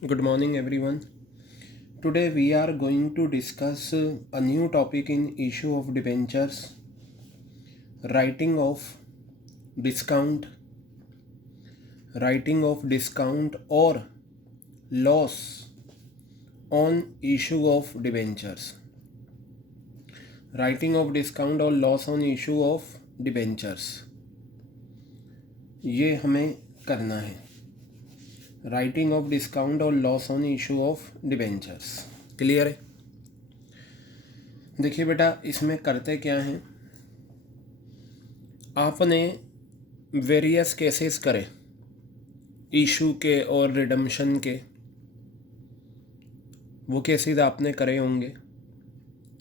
Good morning, everyone. Today we are going to discuss a new topic in issue of debentures, writing of discount, or loss on issue of debentures. Writing of discount or loss on issue of debentures. ये हमें करना है. Writing of discount और loss on issue of debentures. Clear है? देखिए बेटा, इसमें करते क्या हैं, आपने वेरियस केसेस करे इशू के और रिडम्पशन के. वो केसेस आपने करे होंगे.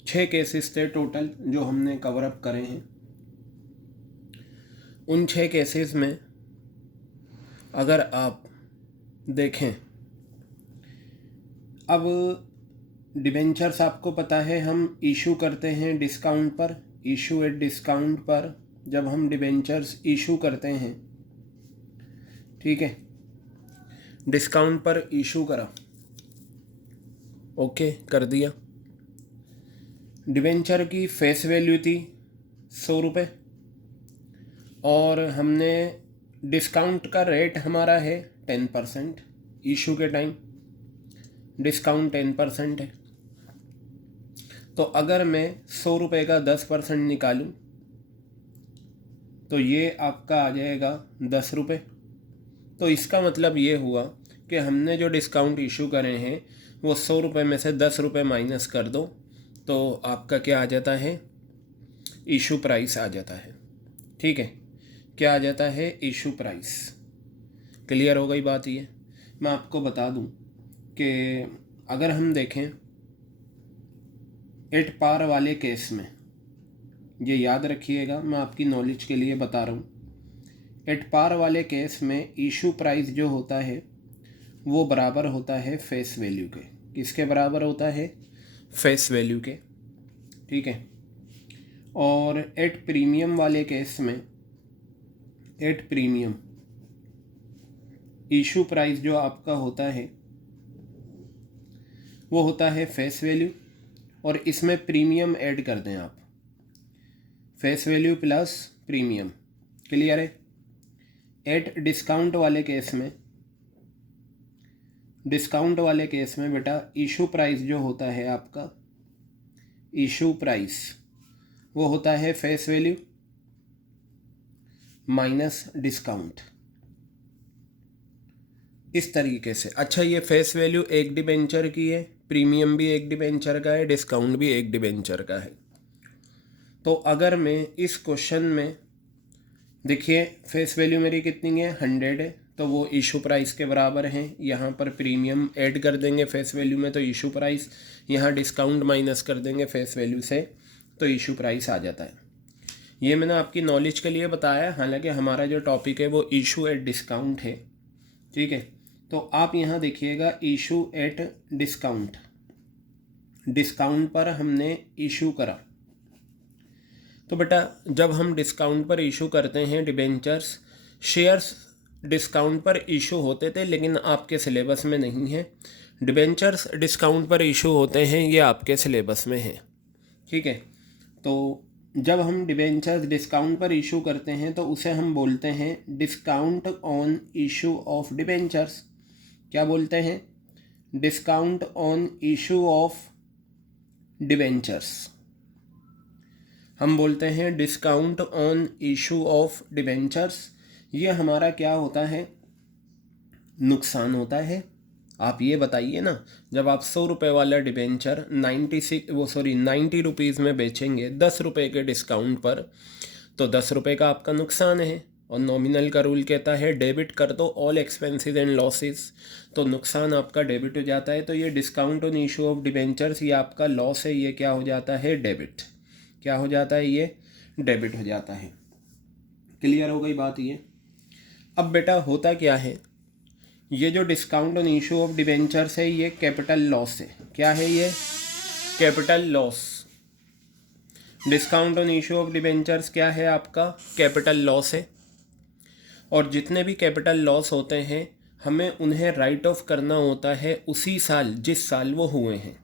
6 केसेस थे टोटल जो हमने कवर अप करे हैं. उन 6 केसेस में अगर आप देखें, अब डिबेंचर्स आपको पता है हम इशू करते हैं डिस्काउंट पर. इशू एट डिस्काउंट पर जब हम डिबेंचर्स इशू करते हैं, ठीक है, डिस्काउंट पर इशू करा, ओके कर दिया. डिबेंचर की फेस वैल्यू थी 100 रुपये और हमने डिस्काउंट का रेट हमारा है 10%. इशू के टाइम डिस्काउंट 10% है. तो अगर मैं 100 रुपये का 10% निकालूं तो ये आपका आ जाएगा 10 रुपये. तो इसका मतलब ये हुआ कि हमने जो डिस्काउंट इशू करे हैं वो 100 रुपये में से 10 रुपये माइनस कर दो तो आपका क्या आ जाता है, इशू प्राइस आ जाता है. ठीक है, क्या आ जाता है, इशू प्राइस. क्लियर हो गई बात? ये मैं आपको बता दूं कि अगर हम देखें एट पार वाले केस में, ये याद रखिएगा, मैं आपकी नॉलेज के लिए बता रहा हूँ. एट पार वाले केस में इशू प्राइस जो होता है वो बराबर होता है फेस वैल्यू के. किसके बराबर होता है? फेस वैल्यू के. ठीक है. और एट प्रीमियम वाले केस में, एट प्रीमियम इशू प्राइस जो आपका होता है वो होता है फेस वैल्यू, और इसमें प्रीमियम ऐड कर दें आप, face value plus premium. Clear है? एट डिस्काउंट वाले केस में, डिस्काउंट वाले केस में बेटा इशू प्राइस जो होता है आपका, इशू प्राइस वो होता है फेस वैल्यू माइनस डिस्काउंट. इस तरीके से. अच्छा, ये फेस वैल्यू एक डिबेंचर की है, प्रीमियम भी एक डिबेंचर का है, डिस्काउंट भी एक डिबेंचर का है. तो अगर मैं इस क्वेश्चन में, देखिए फेस वैल्यू मेरी कितनी है, 100 है, तो वो इशू प्राइस के बराबर हैं. यहाँ पर प्रीमियम ऐड कर देंगे फेस वैल्यू में तो इशू प्राइस, यहाँ डिस्काउंट माइनस कर देंगे फेस वैल्यू से तो इशू प्राइस आ जाता है. ये मैंने आपकी नॉलेज के लिए बताया, हालांकि हमारा जो टॉपिक है वो इशू एट डिस्काउंट है. ठीक है. तो आप यहाँ देखिएगा, इशू एट डिस्काउंट, डिस्काउंट पर हमने इशू करा. तो बेटा जब हम डिस्काउंट पर इशू करते हैं डिबेंचर्स, शेयर्स डिस्काउंट पर इशू होते थे लेकिन आपके सिलेबस में नहीं है. डिबेंचर्स डिस्काउंट पर इशू होते हैं, ये आपके सिलेबस में है. ठीक है. तो जब हम डिबेंचर्स डिस्काउंट पर इशू करते हैं तो उसे हम बोलते हैं discount on issue of debentures. क्या बोलते हैं? Discount on issue of debentures. हम बोलते हैं discount on issue of debentures. ये हमारा क्या होता है, नुकसान होता है. आप ये बताइए ना, जब आप 100 रुपये वाला डिबेंचर 90 रुपीज़ में बेचेंगे 10 रुपये के डिस्काउंट पर, तो 10 रुपये का आपका नुकसान है. और नॉमिनल का रूल कहता है डेबिट कर दो ऑल एक्सपेंसेस एंड लॉसेस, तो नुकसान आपका डेबिट हो जाता है. तो ये discount on issue of debentures, ये आपका लॉस है, ये क्या हो जाता है, डेबिट. क्या हो जाता है, ये डेबिट हो जाता है. क्लियर हो गई बात? ये अब बेटा होता क्या है, ये जो discount on issue of debentures है ये कैपिटल लॉस है. क्या है ये? Capital loss. Discount on issue of debentures क्या है आपका? कैपिटल लॉस है. और जितने भी कैपिटल लॉस होते हैं हमें उन्हें राइट ऑफ करना होता है उसी साल जिस साल वो हुए हैं।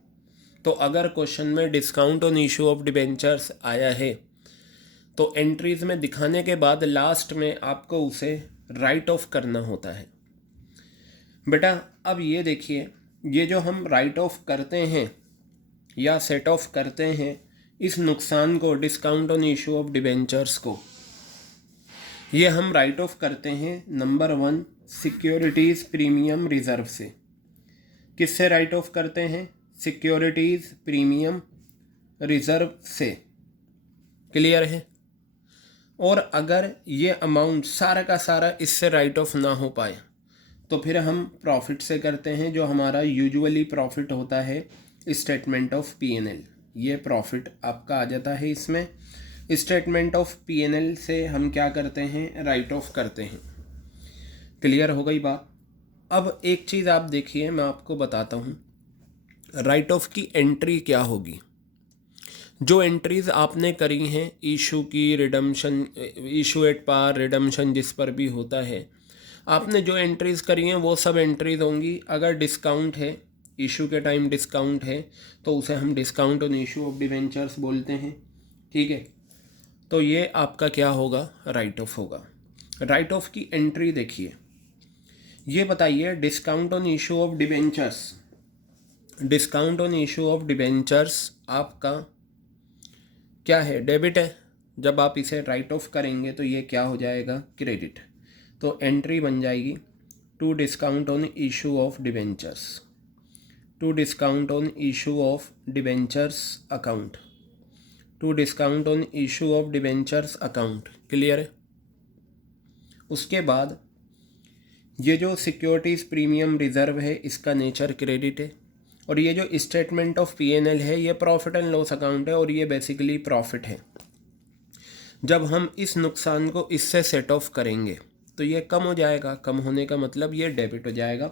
तो अगर क्वेश्चन में discount on issue of debentures आया है तो एंट्रीज में दिखाने के बाद लास्ट में आपको उसे राइट ऑफ करना होता है। बेटा अब ये देखिए, ये जो हम राइट ऑफ करते हैं या सेट ऑफ करते हैं इस नुकसान को, discount on issue of debentures को, ये हम राइट ऑफ करते हैं नंबर 1 सिक्योरिटीज़ प्रीमियम रिजर्व से। किससे राइट ऑफ करते हैं? सिक्योरिटीज़ प्रीमियम रिजर्व से। क्लियर है? और अगर ये अमाउंट सारा का सारा इससे राइट ऑफ ना हो पाए तो फिर हम प्रॉफिट से करते हैं, जो हमारा यूजुअली प्रॉफिट होता है स्टेटमेंट ऑफ पीएनएल। ये प्रॉफिट आपका आ जाता है इसमें। स्टेटमेंट ऑफ पीएनएल से हम क्या करते हैं? राइट ऑफ करते हैं। क्लियर हो गई बात? अब एक चीज़ आप देखिए, मैं आपको बताता हूँ राइट ऑफ की एंट्री क्या होगी। जो एंट्रीज़ आपने करी हैं इशू की, redemption, issue at par, redemption जिस पर भी होता है, आपने जो एंट्रीज़ करी हैं वो सब एंट्रीज़ होंगी। अगर डिस्काउंट है, इशू के टाइम डिस्काउंट है, तो उसे हम discount on issue of debentures बोलते हैं। ठीक है, तो ये आपका क्या होगा? राइट ऑफ होगा। राइट ऑफ की एंट्री देखिए, ये बताइए discount on issue of debentures, discount on issue of debentures आपका क्या है? डेबिट है। जब आप इसे राइट ऑफ करेंगे तो ये क्या हो जाएगा? क्रेडिट। तो एंट्री बन जाएगी to discount on issue of debentures, to discount on issue of debentures account, to discount on issue of debentures account. Clear है? उसके बाद ये जो सिक्योरिटीज़ प्रीमियम रिजर्व है इसका नेचर क्रेडिट है, और ये जो स्टेटमेंट ऑफ पीएनएल है ये प्रॉफिट एंड लॉस अकाउंट है, और ये बेसिकली प्रॉफिट है। जब हम इस नुकसान को इससे सेट ऑफ करेंगे तो ये कम हो जाएगा। कम होने का मतलब ये डेबिट हो जाएगा।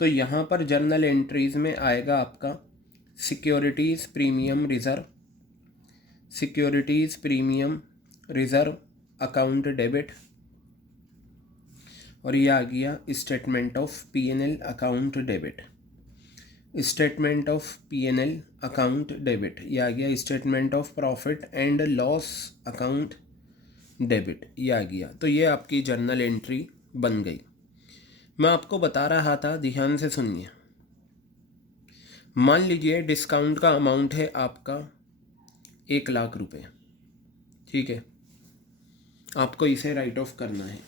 तो यहाँ पर जर्नल एंट्रीज में आएगा आपका securities premium reserve, securities premium reserve account debit, और ये आ गया statement of PNL account debit, statement of PNL account debit. ये आ गया statement of profit and loss account debit, ये आ गया। तो ये आपकी जर्नल एंट्री बन गई। मैं आपको बता रहा था, ध्यान से सुनिए। मान लीजिए डिस्काउंट का अमाउंट है आपका 1,00,000 रुपये। ठीक है, आपको इसे राइट ऑफ करना है,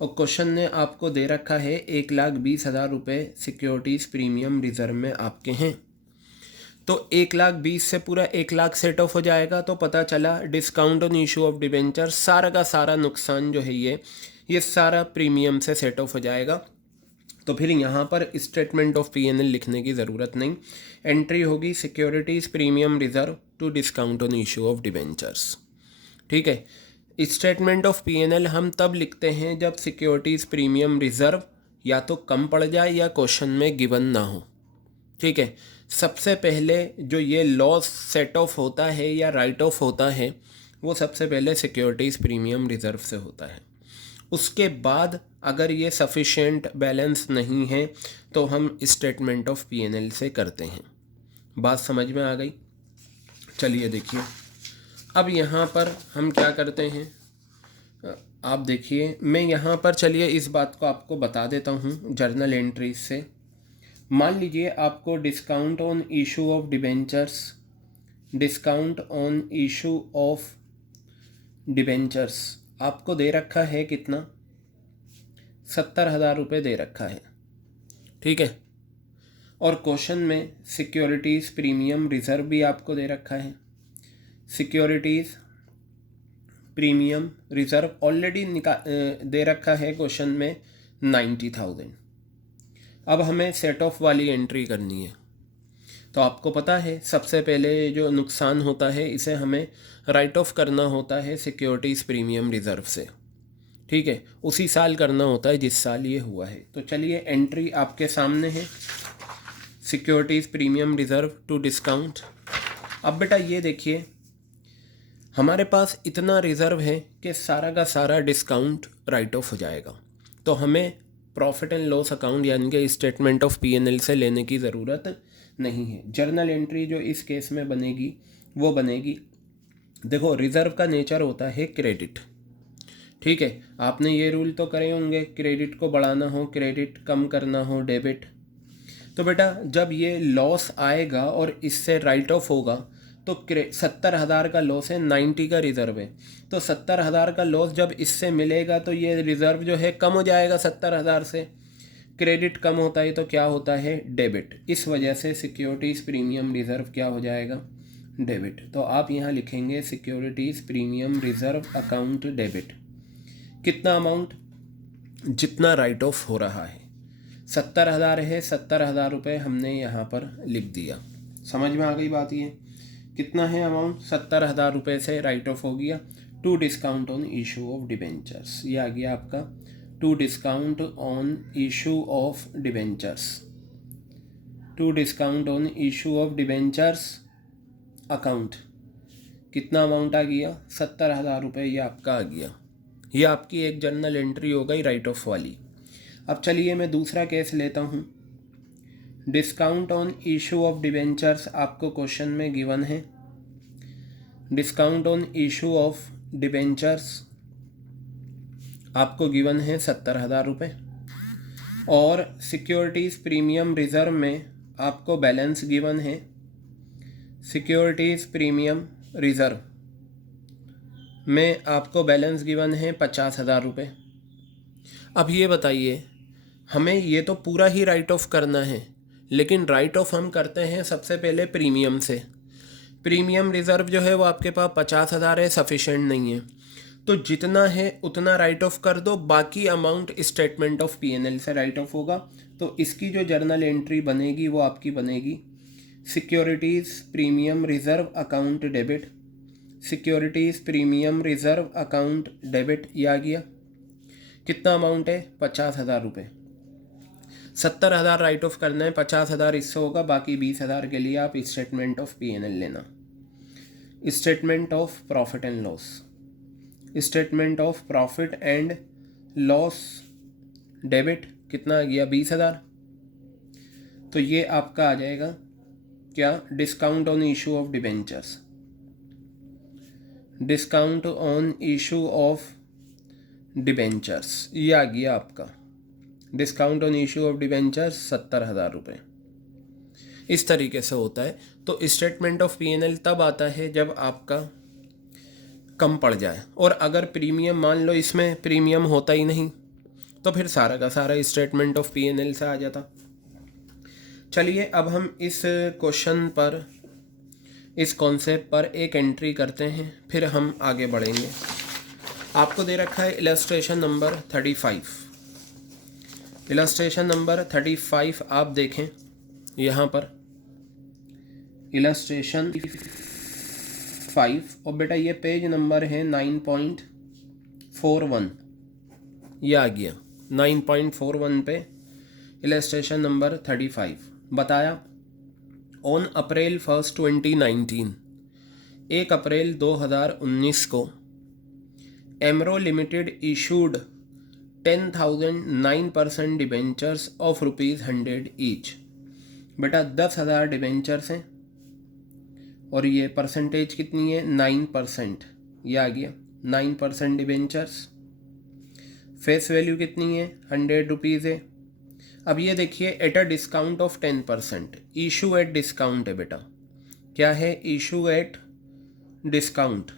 और क्वेश्चन ने आपको दे रखा है 1,20,000 रुपये सिक्योरिटीज़ प्रीमियम रिजर्व में आपके हैं। तो 1,20,000 से पूरा 1,00,000 सेट ऑफ हो जाएगा। तो पता चला discount on issue of debenture, सारा का सारा नुकसान जो है ये सारा प्रीमियम से सेट ऑफ हो जाएगा। तो फिर यहाँ पर स्टेटमेंट ऑफ पीएनएल लिखने की ज़रूरत नहीं। एंट्री होगी securities premium reserve to discount on issue of debentures. ठीक है, स्टेटमेंट ऑफ पीएनएल हम तब लिखते हैं जब सिक्योरिटीज़ प्रीमियम रिजर्व या तो कम पड़ जाए या क्वेश्चन में गिवन ना हो। ठीक है, सबसे पहले जो ये लॉस सेट ऑफ होता है या राइट ऑफ होता है वो सबसे पहले सिक्योरिटीज़ प्रीमियम रिजर्व से होता है। उसके बाद अगर ये सफिशेंट बैलेंस नहीं है तो हम स्टेटमेंट ऑफ पीएनएल से करते हैं। बात समझ में आ गई? चलिए देखिए, अब यहाँ पर हम क्या करते हैं, आप देखिए। मैं यहाँ पर चलिए इस बात को आपको बता देता हूँ जर्नल एंट्रीज से। मान लीजिए आपको discount on issue of debentures, discount on issue of debentures आपको दे रखा है कितना? 70,000 रुपये दे रखा है। ठीक है, और क्वेश्चन में सिक्योरिटीज़ प्रीमियम रिजर्व भी आपको दे रखा है। सिक्योरिटीज़ प्रीमियम रिजर्व ऑलरेडी दे रखा है क्वेश्चन में 90,000। अब हमें सेट ऑफ वाली एंट्री करनी है। तो आपको पता है सबसे पहले जो नुकसान होता है इसे हमें राइट ऑफ करना होता है सिक्योरिटीज़ प्रीमियम रिजर्व से। ठीक है, उसी साल करना होता है जिस साल ये हुआ है। तो चलिए एंट्री आपके सामने है, securities premium reserve to discount. अब बेटा ये देखिए, हमारे पास इतना रिज़र्व है कि सारा का सारा डिस्काउंट राइट ऑफ हो जाएगा। तो हमें प्रॉफिट एंड लॉस अकाउंट यानी कि स्टेटमेंट ऑफ पीएनएल से लेने की ज़रूरत नहीं है। जर्नल एंट्री जो इस केस में बनेगी वो बनेगी, देखो रिज़र्व का नेचर होता है क्रेडिट, ठीक है। आपने ये रूल तो करे होंगे, क्रेडिट को बढ़ाना हो क्रेडिट, कम करना हो डेबिट। तो बेटा जब ये लॉस आएगा और इससे राइट ऑफ होगा तो 70,000 का लॉस है, 90 का रिज़र्व है, तो 70,000 का लॉस जब इससे मिलेगा तो ये रिज़र्व जो है कम हो जाएगा 70,000 से, क्रेडिट कम होता है तो क्या होता है डेबिट। इस वजह से सिक्योरिटीज़ प्रीमियम रिज़र्व क्या हो जाएगा डेबिट। तो आप यहाँ लिखेंगे securities premium reserve account debit. कितना अमाउंट, जितना राइट ऑफ हो रहा है, 70,000 है, 70,000 रुपये हमने यहाँ पर लिख दिया। समझ में आ गई बात। ये कितना है अमाउंट, 70,000 रुपये से राइट ऑफ हो गया to discount on issue of debentures. ये आ गया आपका to discount on issue of debentures, to discount on issue of debentures account. कितना अमाउंट आ गया, 70,000 रुपये ये आपका आ गया। ये आपकी एक जर्नल एंट्री हो गई राइट ऑफ वाली। अब चलिए मैं दूसरा केस लेता हूँ। Discount on issue of debentures आपको क्वेश्चन में गिवन है। Discount on issue of debentures आपको गिवन है 70,000 रुपये, और सिक्योरिटीज़ प्रीमियम रिज़र्व में आपको बैलेंस गिवन है, सिक्योरिटीज़ प्रीमियम रिज़र्व में आपको बैलेंस गिवन है 50,000 रुपये। अब ये बताइए, हमें ये तो पूरा ही राइट ऑफ करना है, लेकिन राइट ऑफ हम करते हैं सबसे पहले प्रीमियम से। प्रीमियम रिज़र्व जो है वो आपके पास 50,000 है, सफिशेंट नहीं है, तो जितना है उतना राइट ऑफ कर दो, बाकी अमाउंट स्टेटमेंट ऑफ पीएनएल से राइट ऑफ होगा। तो इसकी जो जर्नल एंट्री बनेगी वो आपकी बनेगी securities premium reserve account debit, securities premium reserve account debit. ये आ गया। कितना अमाउंट है, 50,000 रुपये। 70,000 राइट ऑफ करना है, 50,000 इससे होगा, बाकी 20,000 के लिए आप स्टेटमेंट ऑफ पीएनएल लेना। Statement of profit and loss, statement of profit and loss debit कितना आ गया, 20,000। तो ये आपका आ जाएगा क्या, discount on issue of debentures, discount on issue of debentures. ये आ गया आपका discount on issue of debentures 70,000 रुपये। इस तरीके से होता है। तो स्टेटमेंट ऑफ पीएनएल तब आता है जब आपका कम पड़ जाए, और अगर प्रीमियम मान लो इसमें प्रीमियम होता ही नहीं तो फिर सारा का सारा स्टेटमेंट ऑफ पीएनएल से आ जाता। चलिए अब हम इस क्वेश्चन पर, इस कॉन्सेप्ट पर एक एंट्री करते हैं, फिर हम आगे बढ़ेंगे। आपको दे रखा है इलस्ट्रेशन नंबर 35। इलस्ट्रेशन नंबर 35 आप देखें यहाँ पर, इलस्ट्रेशन 5, और बेटा ये पेज नंबर है 9.41। ये आ गया 9.41 पे इलस्ट्रेशन नंबर 35। बताया ऑन अप्रैल 1 2019, 1 अप्रैल 2019 को Emro limited issued 10,000 9% debentures of ₹100 each. बेटा 10,000 डिबेंचर्स हैं और ये परसेंटेज कितनी है, 9%। ये आ गया 9% डिबेंचर्स। फेस वैल्यू कितनी है, ₹100 है। अब ये देखिए at a discount of 10%, issue at discount है बेटा। क्या है, इशू एट डिस्काउंट।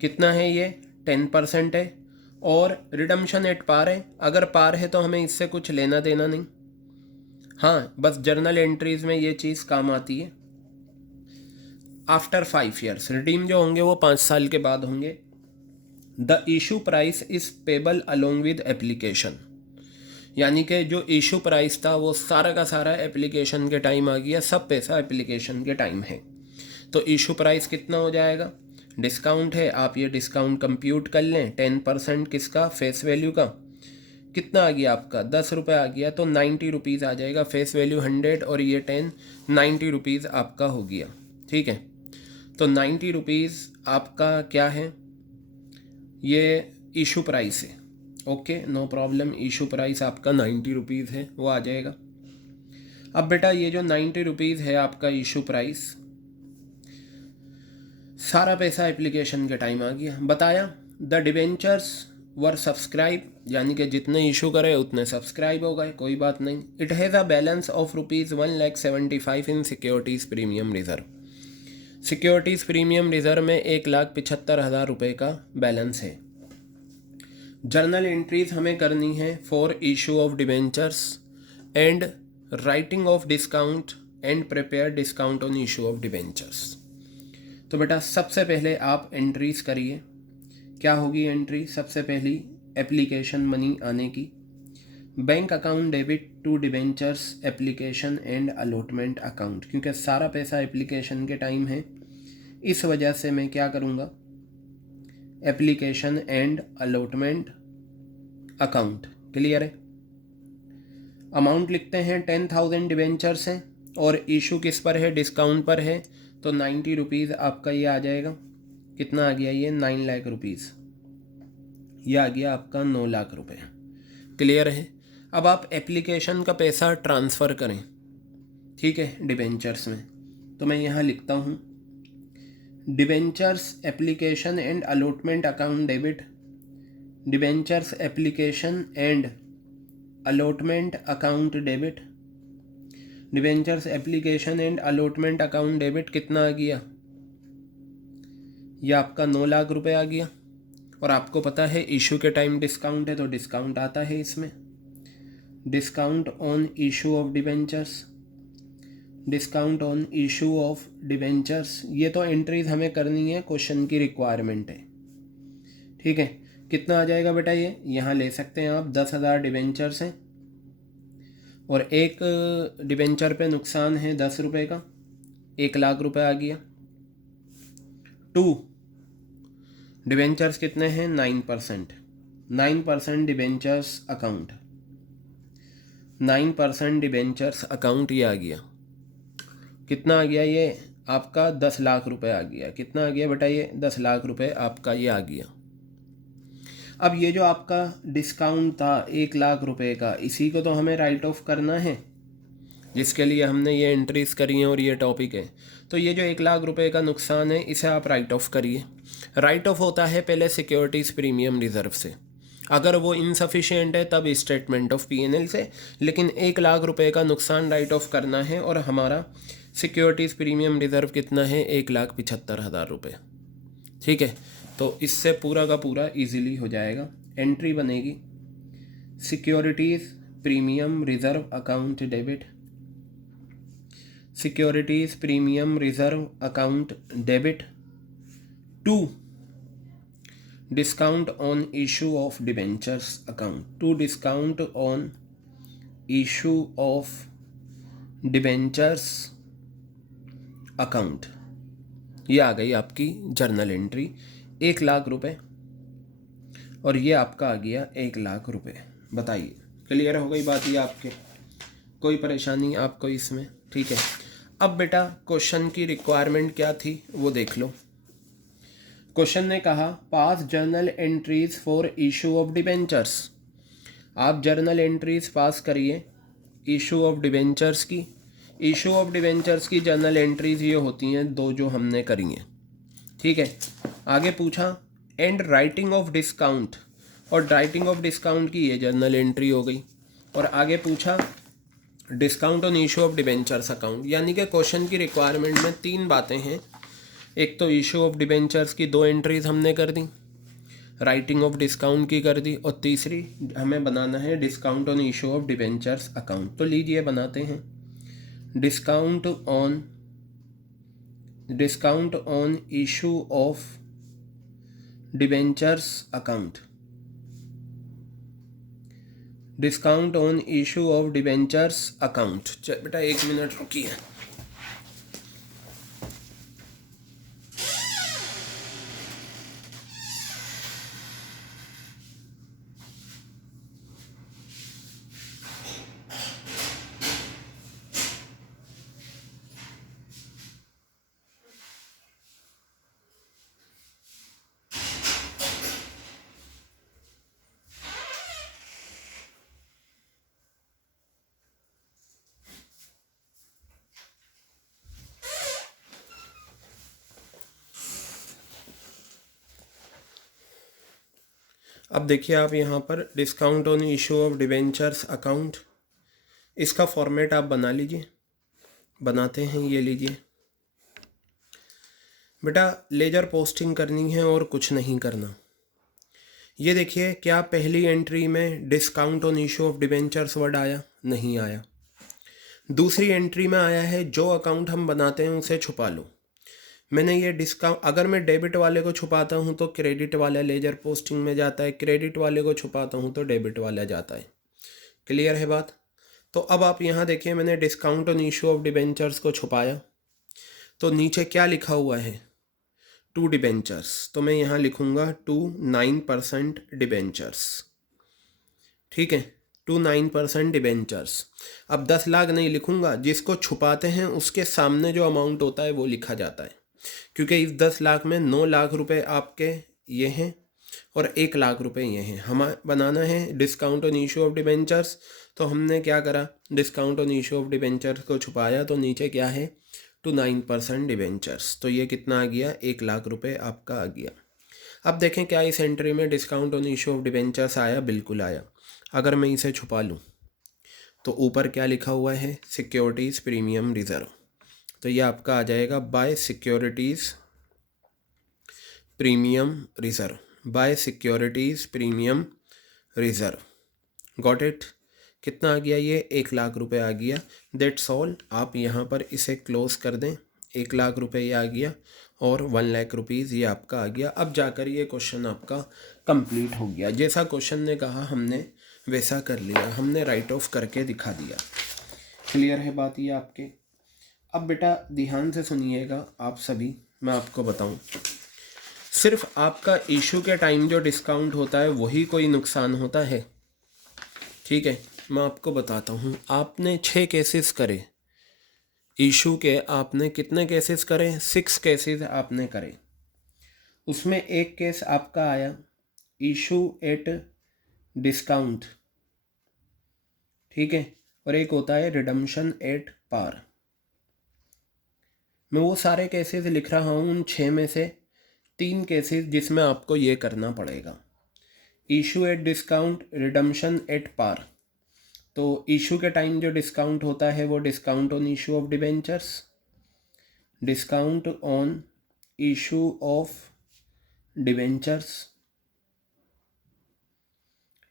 कितना है ये, 10% है, और रिडम्पशन एट पार है। अगर पार है तो हमें इससे कुछ लेना देना नहीं। हाँ, बस जर्नल एंट्रीज में ये चीज़ काम आती है। आफ्टर 5 ईयर्स, रिडीम जो होंगे वो 5 साल के बाद होंगे। The issue price is payable along with application, यानी कि जो इशू प्राइस था वो सारा का सारा एप्लीकेशन के टाइम आ गया, सब पैसा एप्लीकेशन के टाइम है। तो इशू प्राइस कितना हो जाएगा, डिस्काउंट है, आप ये डिस्काउंट कंप्यूट कर लें, 10% किसका, फेस वैल्यू का। कितना आ गया आपका, 10 रुपये आ गया, तो 90 रुपीज़ आ जाएगा। फेस वैल्यू 100 और ये 10, 90 रुपीज़ आपका हो गया। ठीक है, तो 90 रुपीज़ आपका क्या है, ये इशू प्राइस है। Okay, no problem. Issue price आपका 90 रुपीज़ है, वो आ जाएगा। अब बेटा ये जो 90 रुपीज़ है आपका इशू प्राइस, सारा पैसा एप्लीकेशन के टाइम आ गया। बताया द डिबेंचर्स वर सब्सक्राइब, यानी कि जितने इशू करे उतने सब्सक्राइब हो गए, कोई बात नहीं। It has a balance of ₹1,75,000 in securities premium reserve. Securities premium reserve में 1,75,000 रुपये का बैलेंस है। जर्नल एंट्रीज हमें करनी है for issue of debentures and writing of discount and prepare discount on issue of debentures. तो बेटा सबसे पहले आप एंट्रीज करिए। क्या होगी एंट्री? सबसे पहली एप्लीकेशन मनी आने की, bank account debit to debentures application and allotment account, क्योंकि सारा पैसा एप्लीकेशन के टाइम है, इस वजह से मैं क्या करूँगा, application and allotment account. Clear है? अमाउंट लिखते हैं 10,000 डिबेंचर्स हैं और इशू किस पर है? डिस्काउंट पर है, तो 90 रुपीज़ आपका ये आ जाएगा। कितना आ गया ये? 9 लाख रुपीज़। ये आ गया आपका 9 लाख रुपए। क्लियर है? अब आप एप्लीकेशन का पैसा ट्रांसफ़र करें, ठीक है, डिबेंचर्स में। तो मैं यहाँ लिखता हूँ debentures application and allotment account debit, debentures application and allotment account debit, debentures application and allotment account debit. कितना आ गया? यह आपका 9 लाख रुपए आ गया। और आपको पता है इशू के टाइम डिस्काउंट है, तो डिस्काउंट आता है इसमें। Discount on issue of debentures, discount on issue of debentures, ये तो एंट्रीज हमें करनी है, क्वेश्चन की रिक्वायरमेंट है। ठीक है, कितना आ जाएगा बेटा? ये यहाँ ले सकते हैं आप, 10,000 डिबेंचर्स हैं और एक डिबेंचर पे नुकसान है 10 रुपये का, 1 लाख रुपए आ गया। 2 डिबेंचर्स कितने हैं? 9%। 9% डिबेंचर्स अकाउंट, 9% डिबेंचर्स अकाउंट, ये आ गया। कितना आ गया? ये आपका 10 लाख रुपए आ गया। कितना आ गया बेटा? ये 10 लाख रुपए आपका ये आ गया। अब ये जो आपका डिस्काउंट था 1 लाख रुपए का, इसी को तो हमें राइट ऑफ करना है, जिसके लिए हमने ये एंट्रीज करी हैं और ये टॉपिक है। तो ये जो 1 लाख रुपए का नुकसान है, इसे आप राइट ऑफ करिए। राइट ऑफ होता है पहले सिक्योरिटीज़ प्रीमियम रिजर्व से, अगर वो इनसफिशिएंट है तब स्टेटमेंट ऑफ पीएनएल से, लेकिन 1 लाख रुपए का नुकसान राइट ऑफ करना है। और हमारा सिक्योरिटीज़ प्रीमियम रिजर्व कितना है? 1,75,000 रुपये। ठीक है, तो इससे पूरा का पूरा इजीली हो जाएगा। एंट्री बनेगी securities premium reserve account debit, securities premium reserve account debit to discount on issue of debentures account, to discount on issue of debentures account. ये आ गई आपकी जर्नल एंट्री, 1 लाख रुपए, और ये आपका आ गया 1 लाख रुपए। बताइए, क्लियर हो गई बात? ये आपके कोई परेशानी आपको इसमें? ठीक है। अब बेटा क्वेश्चन की रिक्वायरमेंट क्या थी वो देख लो। क्वेश्चन ने कहा पास journal entries for issue of debentures. आप जर्नल एंट्रीज पास करिए इशू ऑफ डिबेंचर्स की। इशू ऑफ डिबेंचर्स की जर्नल एंट्रीज ये होती हैं 2 जो हमने करी हैं। ठीक है, आगे पूछा एंड राइटिंग ऑफ डिस्काउंट, और राइटिंग ऑफ डिस्काउंट की ये जर्नल एंट्री हो गई। और आगे पूछा discount on issue of debentures account, यानी कि क्वेश्चन की रिक्वायरमेंट में 3 बातें हैं। एक तो इशू ऑफ डिबेंचर्स की 2 एंट्रीज हमने कर दी, राइटिंग ऑफ डिस्काउंट की कर दी, और तीसरी हमें बनाना है discount on issue of debentures account. तो लीजिए बनाते हैं। Discount on issue of debentures account, discount on issue of debentures account. चल बेटा 1 मिनट रुकिए। अब देखिए आप यहाँ पर discount on issue of debentures account, इसका फॉर्मेट आप बना लीजिए। बनाते हैं, ये लीजिए बेटा, लेजर पोस्टिंग करनी है और कुछ नहीं करना। ये देखिए, क्या पहली एंट्री में discount on issue of debentures word आया? नहीं आया। दूसरी एंट्री में आया है जो अकाउंट हम बनाते हैं उसे छुपा लो। मैंने ये डिस्काउंट, अगर मैं डेबिट वाले को छुपाता हूँ तो क्रेडिट वाला लेजर पोस्टिंग में जाता है, क्रेडिट वाले को छुपाता हूँ तो डेबिट वाला जाता है। क्लियर है बात? तो अब आप यहाँ देखिए, मैंने discount on issue of debentures को छुपाया तो नीचे क्या लिखा हुआ है? To debentures. तो मैं यहाँ लिखूँगा टू 9% डिबेंचर्स। ठीक है, टू 9% डिबेंचर्स। अब 10 लाख नहीं लिखूँगा, जिसको छुपाते हैं उसके सामने जो अमाउंट होता है वो लिखा जाता है, क्योंकि इस 10 लाख में 9 लाख रुपए आपके ये हैं और 1 लाख रुपए ये हैं। हमें बनाना है discount on issue of debentures, तो हमने क्या करा? Discount on issue of debentures को छुपाया तो नीचे क्या है? To 9% debentures. तो ये कितना आ गया? 1 लाख रुपए आपका आ गया। अब देखें क्या इस एंट्री में discount on issue of debentures आया? बिल्कुल आया। अगर मैं इसे छुपा लूँ तो ऊपर क्या लिखा हुआ है? Securities premium reserve. तो ये आपका आ जाएगा by securities premium reserve, by securities premium reserve. Got it? कितना आ गया ये? 1 लाख रुपए आ गया। That's all. आप यहाँ पर इसे क्लोज कर दें। 1 लाख रुपए ये आ गया और 1 लाख रुपीज़ ये आपका आ गया। अब जाकर ये क्वेश्चन आपका कंप्लीट हो गया। जैसा क्वेश्चन ने कहा हमने वैसा कर लिया, हमने राइट ऑफ करके दिखा दिया। क्लियर है बात ये आपके? अब बेटा ध्यान से सुनिएगा आप सभी, मैं आपको बताऊं, सिर्फ आपका इशू के टाइम जो डिस्काउंट होता है वही कोई नुकसान होता है? ठीक है, मैं आपको बताता हूँ। आपने 6 केसेस करे इशू के, आपने कितने केसेस करे? 6 केसेस आपने करे। उसमें एक केस आपका आया इशू एट डिस्काउंट, ठीक है, और एक होता है रिडम्पशन एट पार। मैं वो सारे केसेस लिख रहा हूँ, उन 6 में से 3 केसेस जिसमें आपको ये करना पड़ेगा, issue at discount, redemption at par. तो इशू के टाइम जो डिस्काउंट होता है वो discount on issue of debentures, discount on issue of debentures,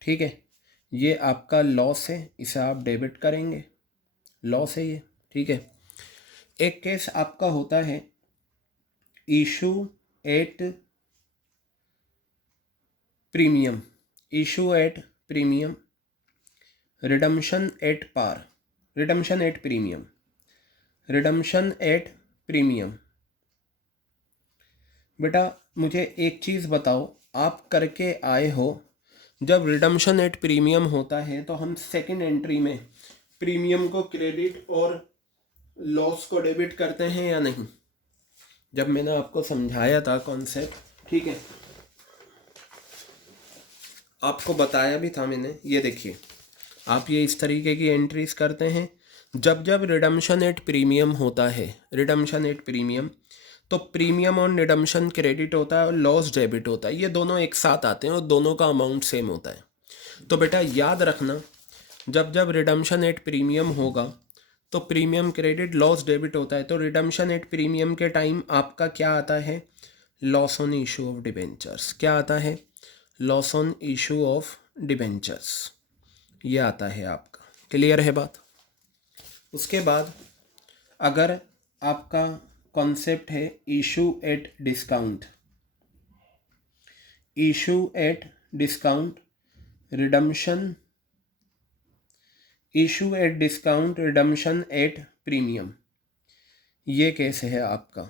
ठीक है, ये आपका लॉस है, इसे आप डेबिट करेंगे, लॉस है ये, ठीक है। एक केस आपका होता है issue at premium, issue at premium, redemption at par, redemption at premium, redemption at premium. बेटा मुझे एक चीज़ बताओ, आप करके आए हो, जब रिडम्पशन एट प्रीमियम होता है तो हम सेकंड एंट्री में प्रीमियम को क्रेडिट और लॉस को डेबिट करते हैं या नहीं? जब मैंने आपको समझाया था कॉन्सेप्ट, ठीक है, आपको बताया भी था मैंने। ये देखिए, आप ये इस तरीके की एंट्रीज करते हैं। जब जब रिडम्पशन एट प्रीमियम होता है, रिडम्पशन एट प्रीमियम, तो प्रीमियम ऑन रिडम्पशन क्रेडिट होता है और लॉस डेबिट होता है। ये दोनों एक साथ आते हैं और दोनों का अमाउंट सेम होता है। तो बेटा याद रखना, जब जब रिडम्पशन एट प्रीमियम होगा तो प्रीमियम क्रेडिट लॉस डेबिट होता है। तो रिडम्पशन एट प्रीमियम के टाइम आपका क्या आता है? Loss on issue of debentures. क्या आता है? Loss on issue of debentures, ये आता है आपका। क्लियर है बात? उसके बाद अगर आपका कॉन्सेप्ट है issue at discount, issue at discount, redemption, issue at discount, redemption at premium, ये केस है आपका।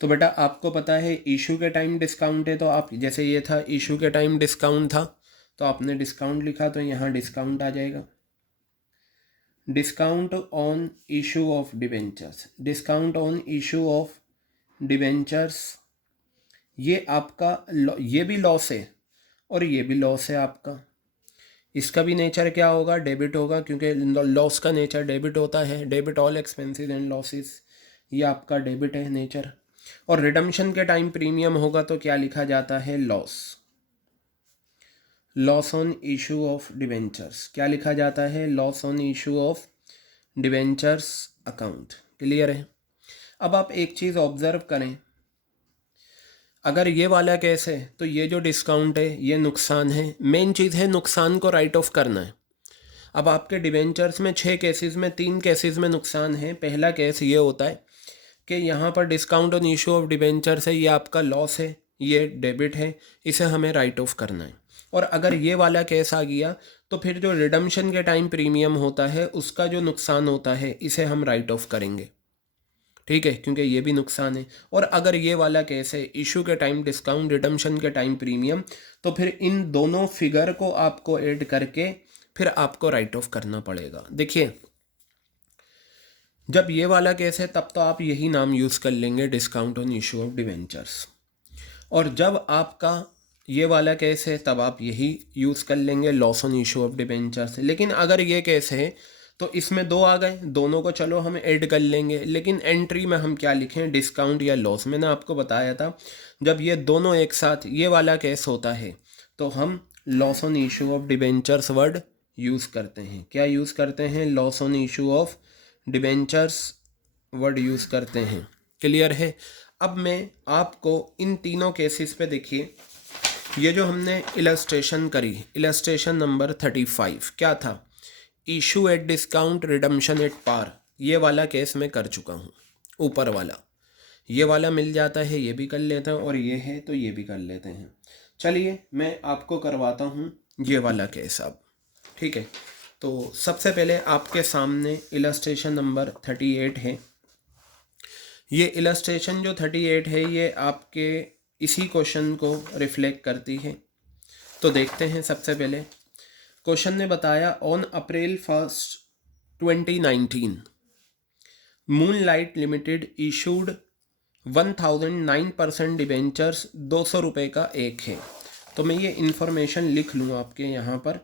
तो बेटा आपको पता है इशू के टाइम डिस्काउंट है, तो आप जैसे ये था इशू के टाइम डिस्काउंट था तो आपने डिस्काउंट लिखा तो यहाँ डिस्काउंट आ जाएगा। Discount on issue of debentures, discount on issue of debentures, ये आपका ये भी लॉस है और ये भी लॉस है आपका। इसका भी नेचर क्या होगा? डेबिट होगा, क्योंकि लॉस का नेचर डेबिट होता है। Debit all expenses and losses, ये आपका डेबिट है नेचर। और रिडम्पशन के टाइम प्रीमियम होगा तो क्या लिखा जाता है, loss on issue of debentures. क्या लिखा जाता है, loss on issue of debentures account. Clear है। अब आप एक चीज़ ऑब्जर्व करें, अगर ये वाला केस है तो ये जो डिस्काउंट है ये नुकसान है। मेन चीज़ है नुकसान को राइट ऑफ करना है। अब आपके डिवेंचर्स में 6 केसेस में 3 केसेस में नुकसान है। पहला केस ये होता है कि यहाँ पर discount on issue of debentures है, ये आपका लॉस है, ये डेबिट है, इसे हमें राइट ऑफ करना है। और अगर ये वाला केस आ गया तो फिर जो रिडम्पशन के टाइम प्रीमियम होता है उसका जो नुकसान होता है इसे हम राइट ऑफ करेंगे। ठीक है, क्योंकि ये भी नुकसान है। और अगर ये वाला केस है इशू के टाइम डिस्काउंट, रिडम्पशन के टाइम प्रीमियम, तो फिर इन दोनों फिगर को आपको ऐड करके फिर आपको राइट ऑफ करना पड़ेगा। देखिए, जब ये वाला केस है तब तो आप यही नाम यूज़ कर लेंगे, discount on issue of debentures. और जब आपका ये वाला केस है तब आप यही यूज़ कर लेंगे, loss on issue of debentures. लेकिन अगर ये केस है तो इसमें दो आ गए, दोनों को चलो हम ऐड कर लेंगे, लेकिन एंट्री में हम क्या लिखें, डिस्काउंट या लॉस। मैंने आपको बताया था जब ये दोनों एक साथ ये वाला केस होता है तो हम loss on issue of debentures word use करते हैं। क्या यूज़ करते हैं, loss on issue of debentures word use करते हैं। क्लियर है। अब मैं आपको इन तीनों केसेस पे देखिए, ये जो हमने इलस्ट्रेशन करी, इलस्ट्रेशन नंबर 35 क्या था, issue at discount redemption at par, ये वाला केस मैं कर चुका हूँ। ऊपर वाला ये वाला मिल जाता है, ये भी कर लेते हैं, और ये है तो ये भी कर लेते हैं। चलिए मैं आपको करवाता हूँ ये वाला केस अब। ठीक है, तो सबसे पहले आपके सामने इलस्ट्रेशन नंबर 38 है। ये इलस्ट्रेशन जो 38 है ये आपके इसी क्वेश्चन को रिफ्लेक्ट करती है। तो देखते हैं। सबसे पहले क्वेश्चन ने बताया, on April 1 2019 moonlight limited issued 1009% debentures, 200 रुपये का एक है। तो मैं ये इन्फॉर्मेशन लिख लूँ आपके यहाँ पर,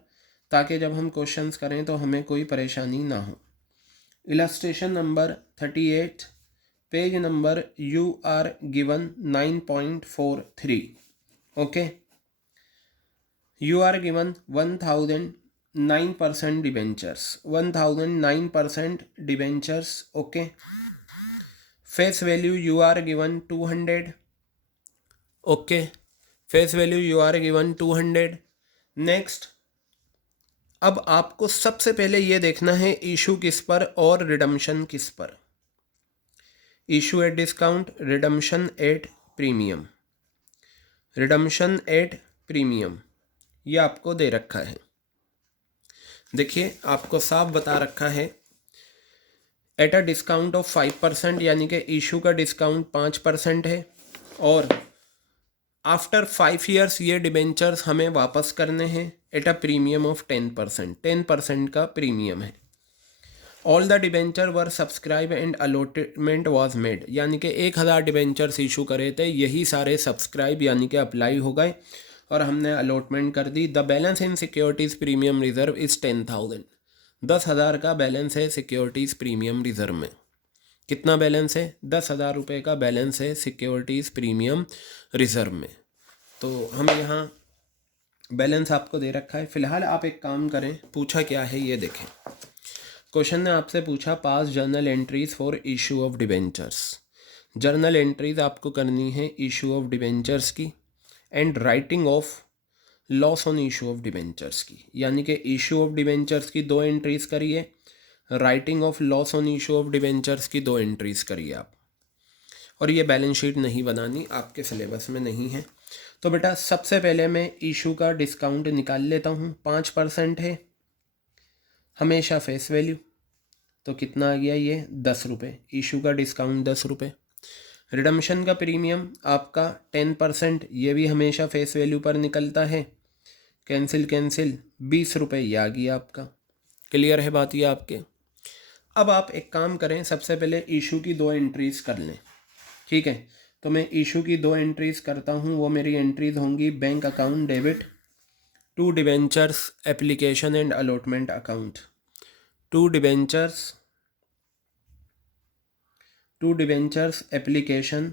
ताकि जब हम क्वेश्चंस करें तो हमें कोई परेशानी ना हो। Illustration number 38, page number you are given 9.43। Okay, you are given 1009% debentures, 1009% debentures. Okay, face value you are given 200। Okay, face value you are given 200। Next, अब आपको सबसे पहले ये देखना है इशू किस पर और रिडम्पशन किस पर। Issue at discount, redemption at premium, redemption at premium, ये आपको दे रखा है। देखिए, आपको साफ बता रखा है एट अ डिस्काउंट ऑफ 5%, यानी कि इशू का डिस्काउंट 5% है, और आफ्टर 5 ईयर्स ये डिबेंचर्स हमें वापस करने हैं एट अ प्रीमियम ऑफ 10%, 10% का प्रीमियम है। All the debenture were subscribe and allotment was made, यानी कि 1000 डिबेंचर्स इशू करे थे, यही सारे सब्सक्राइब यानी कि अप्लाई हो गए और हमने अलॉटमेंट कर दी। The balance in securities premium reserve is 10,000, 10,000 का बैलेंस है सिक्योरिटीज़ प्रीमियम रिजर्व में। कितना बैलेंस है, 10,000 रुपये का बैलेंस है सिक्योरिटीज़ प्रीमियम रिजर्व में। तो हम यहाँ बैलेंस आपको दे रखा है। फ़िलहाल आप एक काम करें, पूछा क्या है ये देखें। क्वेश्चन ने आपसे पूछा, पास journal entries for issue of debentures. Journal entries आपको करनी है इशू ऑफ डिबेंचर्स की, and writing of loss on issue of debentures की, यानी कि इशू ऑफ डिबेंचर्स की 2 एंट्रीज करिए, writing of loss on issue of debentures की 2 एंट्रीज करिए आप। और ये बैलेंस शीट नहीं बनानी, आपके सिलेबस में नहीं है। तो बेटा सबसे पहले मैं इशू का डिस्काउंट निकाल लेता हूँ, 5% है हमेशा फेस वैल्यू, तो कितना आ गया ये 10 रुपये, इशू का डिस्काउंट 10 रुपये। रिडम्पशन का प्रीमियम आपका 10%, ये भी हमेशा फेस वैल्यू पर निकलता है, कैंसिल कैंसिल 20 रुपये, ये आ गया आपका। क्लियर है बात ये आपके। अब आप एक काम करें, सबसे पहले इशू की 2 एंट्रीज कर लें। ठीक है, तो मैं इशू की 2 एंट्रीज करता हूँ। वो मेरी एंट्रीज होंगी, bank account debit to debentures application and allotment account, to debentures application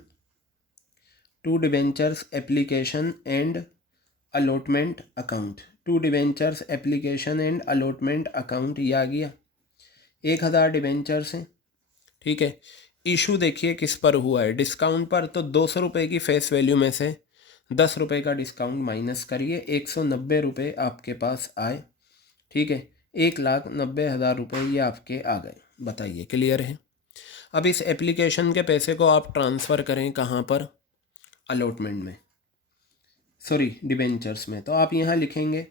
to debentures application and allotment account, to debentures application and allotment account, ये आ गया। 1000 डिबेंचर्स हैं, ठीक है। इशू देखिए किस पर हुआ है, डिस्काउंट पर। तो 200 रुपये की फेस वैल्यू में से 10 रुपये का डिस्काउंट माइनस करिए, 190 रुपये आपके पास आए, ठीक है। 1,90,000 रुपये ये आपके आ गए। बताइए क्लियर है। अब इस एप्लीकेशन के पैसे को आप ट्रांसफ़र करें कहाँ पर, अलॉटमेंट में, सॉरी डिबेंचर्स में। तो आप यहाँ लिखेंगे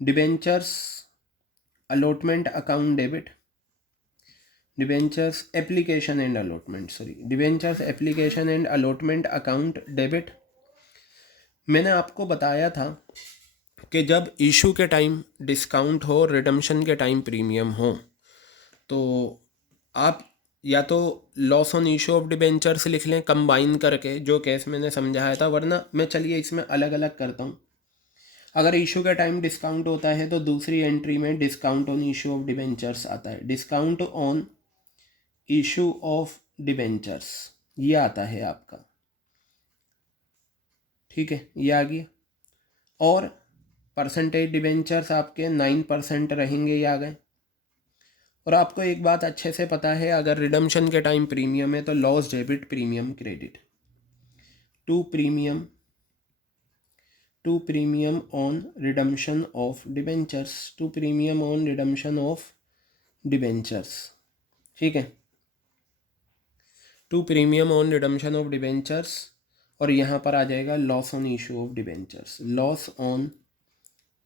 debentures allotment account debit, debentures application and allotment, sorry debentures application and allotment account debit. मैंने आपको बताया था कि जब इशू के टाइम डिस्काउंट हो, रिडम्पशन के टाइम प्रीमियम हो, तो आप या तो loss on issue of debentures लिख लें कंबाइन करके, जो केस मैंने समझाया था, वरना मैं चलिए इसमें अलग अलग करता हूँ। अगर इशू के टाइम डिस्काउंट होता है तो दूसरी एंट्री में discount on issue of debentures आता है, discount on issue of debentures ये आता है आपका, ठीक है, ये आ गया। और परसेंटेज डिबेंचर्स आपके 9% रहेंगे, ये आ गए। और आपको एक बात अच्छे से पता है, अगर रिडम्पशन के टाइम प्रीमियम है तो loss debit premium credit, to premium on redemption of debentures, to premium on redemption of debentures, ठीक है, to premium on redemption of debentures. और यहाँ पर आ जाएगा loss on issue of debentures, loss on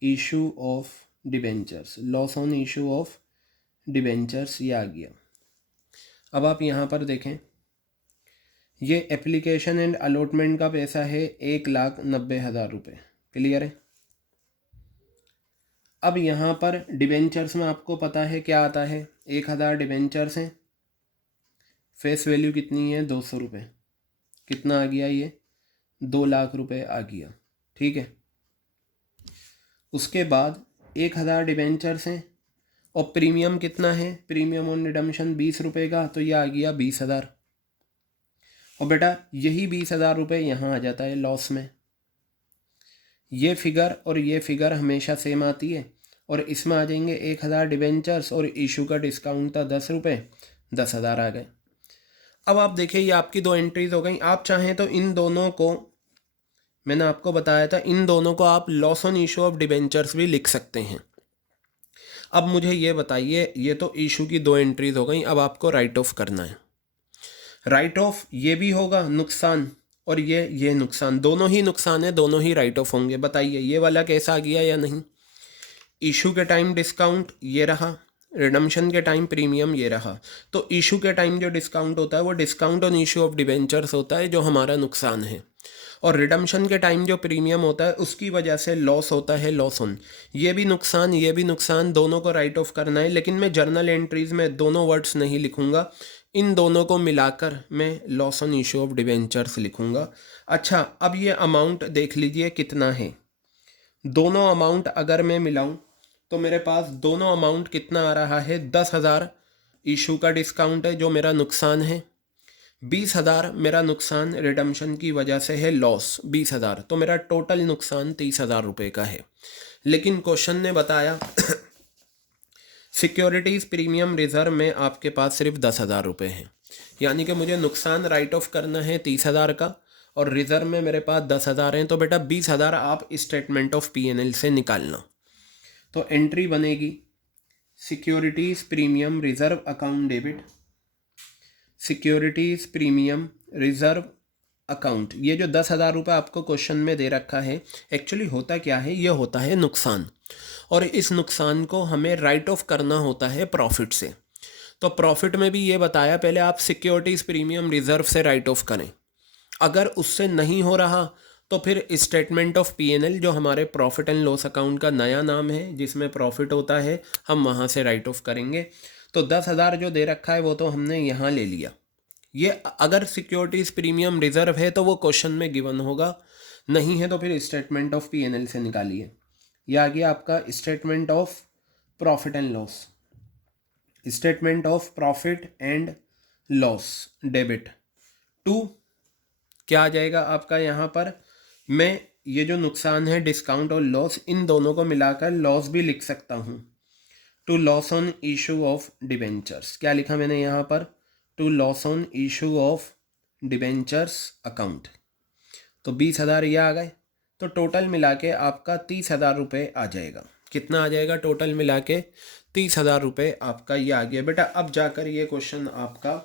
issue of debentures, loss on issue of debentures, ये आ गया। अब आप यहाँ पर देखें, ये एप्लीकेशन एंड अलॉटमेंट का पैसा है 1,90,000 रुपये, क्लियर है। अब यहाँ पर डिबेंचर्स में आपको पता है क्या आता है, 1000 डिबेंचर्स हैं, फेस वैल्यू कितनी है 200 रुपये, कितना आ गया ये 2 लाख रुपये आ गया, ठीक है। उसके बाद 1000 डिबेंचर्स हैं और प्रीमियम कितना है, प्रीमियम ऑन रिडम्पशन 20 रुपये का, तो ये आ गया 20,000। और बेटा यही 20,000 रुपये यहाँ आ जाता है लॉस में। ये फिगर और ये फिगर हमेशा सेम आती है, और इसमें आ जाएंगे 1000 डिबेंचर्स और इशू का डिस्काउंट था 10 रुपये, 10,000 आ गए। अब आप देखिए ये आपकी दो एंट्रीज हो गई। आप चाहें तो इन दोनों को, मैंने आपको बताया था, इन दोनों को आप loss on issue of debentures भी लिख सकते हैं। अब मुझे ये बताइए, ये तो इशू की दो एंट्रीज हो गई, अब आपको राइट ऑफ करना है। राइट ऑफ ये भी होगा नुकसान, और ये नुकसान, दोनों ही नुकसान है, दोनों ही राइट ऑफ होंगे। बताइए ये वाला कैसा आ गया या नहीं। इशू के टाइम डिस्काउंट ये रहा, रिडम्पशन के टाइम प्रीमियम ये रहा। तो इशू के टाइम जो डिस्काउंट होता है वो discount on issue of debentures होता है, जो हमारा नुकसान है। और रिडम्पशन के टाइम जो प्रीमियम होता है उसकी वजह से लॉस होता है, लॉस ऑन। ये भी नुकसान, दोनों को राइट ऑफ करना है। लेकिन मैं जर्नल एंट्रीज में दोनों वर्ड्स नहीं लिखूंगा, इन दोनों को मिलाकर मैं loss on issue of debentures लिखूंगा। अच्छा, अब ये अमाउंट देख लीजिए कितना है। दोनों अमाउंट अगर मैं मिलाऊं तो मेरे पास दोनों अमाउंट कितना आ रहा है, 10,000 इशू का डिस्काउंट है जो मेरा नुकसान है, 20,000 मेरा नुकसान रिडम्पशन की वजह से है, लॉस 20,000, तो मेरा टोटल नुकसान 30,000 रुपये का है। लेकिन क्वेश्चन ने बताया सिक्योरिटीज़ प्रीमियम रिजर्व में आपके पास सिर्फ 10,000 रुपये हैं, यानी कि मुझे नुकसान राइट ऑफ करना है 30,000 का, और रिजर्व में मेरे पास 10,000 हैं। तो बेटा 20,000 आप स्टेटमेंट ऑफ P&L से निकालना। तो एंट्री बनेगी securities premium reserve account debit, securities premium reserve account. ये जो 10,000 रुपये आपको क्वेश्चन में दे रखा है, एक्चुअली होता क्या है, ये होता है नुकसान, और इस नुकसान को हमें राइट ऑफ करना होता है प्रॉफिट से। तो प्रॉफिट में भी ये बताया, पहले आप सिक्योरिटीज़ प्रीमियम रिजर्व से राइट ऑफ करें। अगर उससे नहीं हो रहा तो फिर स्टेटमेंट ऑफ P&L, जो हमारे प्रॉफिट एंड लॉस अकाउंट का नया नाम है जिसमें प्रॉफिट होता है, हम वहाँ से राइट ऑफ करेंगे। तो 10,000 जो दे रखा है वो तो हमने यहाँ ले लिया। ये अगर सिक्योरिटीज़ प्रीमियम रिजर्व है तो वो क्वेश्चन में गिवन होगा, नहीं है तो फिर स्टेटमेंट ऑफ P&L से निकालिए। यह आ गया आपका statement of profit and loss, statement of profit and loss debit to क्या आ जाएगा आपका यहाँ पर, मैं ये जो नुकसान है डिस्काउंट और लॉस, इन दोनों को मिलाकर लॉस भी लिख सकता हूँ। To loss on issue of debentures, क्या लिखा मैंने यहाँ पर, to loss on issue of debentures account. तो 20,000 ये आ गए। तो टोटल मिला के आपका 30,000 रुपये आ जाएगा। कितना आ जाएगा टोटल मिला के? 30,000 रुपये आपका ये आ गया बेटा। अब जाकर ये क्वेश्चन आपका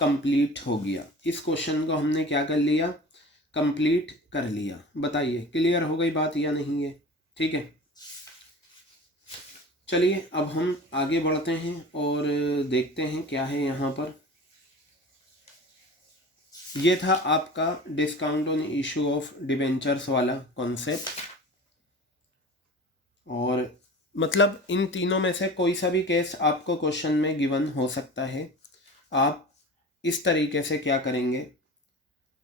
कंप्लीट हो गया। इस क्वेश्चन को हमने क्या कर लिया, कंप्लीट कर लिया। बताइए क्लियर हो गई बात या नहीं है? ठीक है, चलिए अब हम आगे बढ़ते हैं और देखते हैं क्या है यहाँ पर। ये था आपका discount on issue of debentures वाला कॉन्सेप्ट। और मतलब इन तीनों में से कोई सा भी केस आपको क्वेश्चन में गिवन हो सकता है। आप इस तरीके से क्या करेंगे,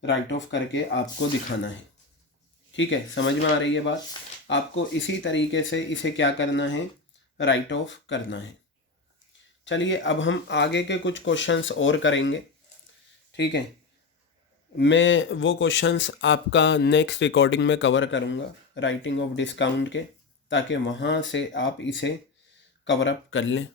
राइट ऑफ करके आपको दिखाना है। ठीक है, समझ में आ रही है बात? आपको इसी तरीके से इसे क्या करना है, राइट ऑफ करना है। चलिए अब हम आगे के कुछ क्वेश्चंस और करेंगे। ठीक है, मैं वो क्वेश्चंस आपका नेक्स्ट रिकॉर्डिंग में कवर करूँगा राइटिंग ऑफ डिस्काउंट के, ताकि वहाँ से आप इसे कवर अप कर लें।